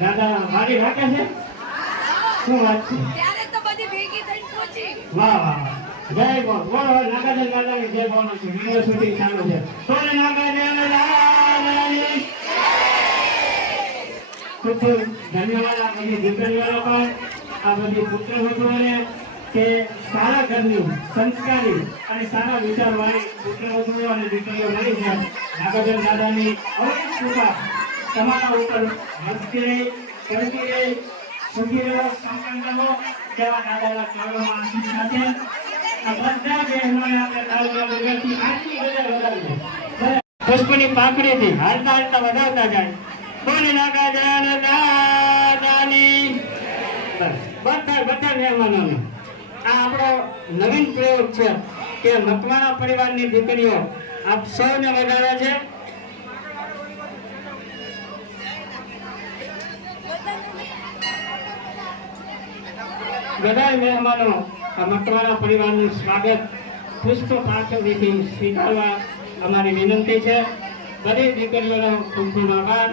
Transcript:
દાદા મારી રાખે છે શું વાત છે ત્યારે તો બધી ભેગી થઈને પહોંચી વાહ વાહ જય બોલ બોલો નાગાજન દાદાની જય બોલો છે વિડિયો શૂટિંગ ચાલુ છે તો નાગાજન દાદાની ખૂબ ધન્યવાદ આ બધી દીકરીઓનો પણ આ બધી પુત્રવધુઓને કે સારા ઘરની સંસ્કારી અને સારા વિચારવાળી પુત્રવધુઓ અને દીકરીઓ મળી છે નાગાજન દાદાની અવશ્ય કૃપા તમારા ઉપર વધતી રહી કરતી રહી સુખી રહો સંપન્ન રહો તેવા દાદાના ચરણોમાં આશીષ સાથે આ બધા બહેનોને આપણે તાળીઓ વગાડતી આટલી ગજર વધારજો પુષ્પની પાંખડીથી હાલતા હાલતા વધારતા જાય કોને નાગાજન દાદાની બધા મહેમાનોને આ આપણો નવીન પ્રયોગ છે કે મકવાણા પરિવારની દીકરીઓ આપ સૌને વધારે છે બધા મહેમાનો મકવાણા પરિવારનું સ્વાગત પુષ્પ પાઠવીથી સ્વીકારવા અમારી વિનંતી છે બધી દીકરીઓનો ખૂબ ખૂબ આભાર